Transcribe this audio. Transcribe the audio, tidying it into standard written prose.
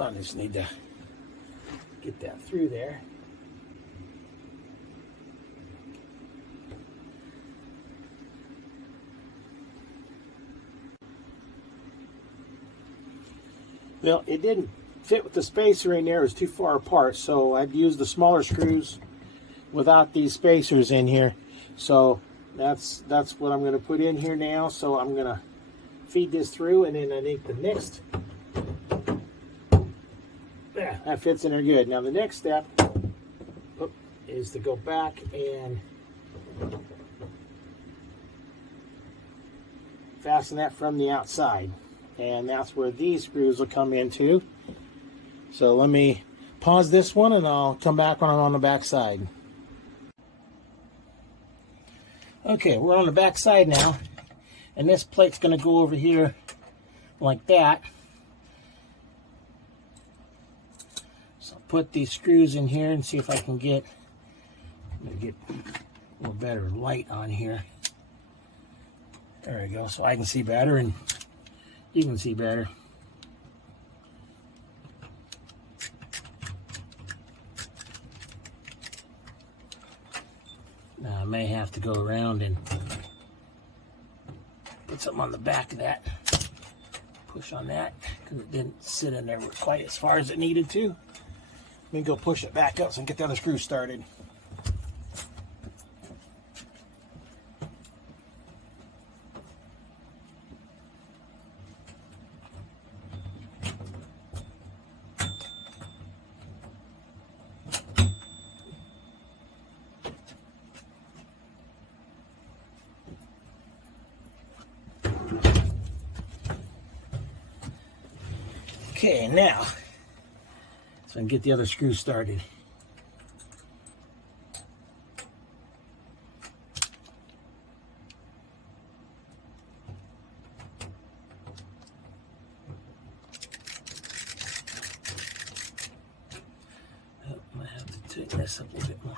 I just need to get that through there. Well, it didn't fit with the spacer in there. It was too far apart, so I'd use the smaller screws without these spacers in here. So that's what I'm going to put in here now. So I'm going to feed this through, and then I think the next, yeah, that fits in there good. Now the next step is to go back and fasten that from the outside. And that's where these screws will come into. So let me pause this one and I'll come back when I'm on the back side. Okay, we're on the back side now, and this plate's going to go over here like that. So I'll put these screws in here and see if I can get a little better light on here. There we go, so I can see better and you can see better. Now I may have to go around and put something on the back of that. Push on that because it didn't sit in there quite as far as it needed to. Let me go push it back up so I can get the other screw started. Okay, now, so I can get the other screw started. Oh, I might have to tighten this up a little bit more.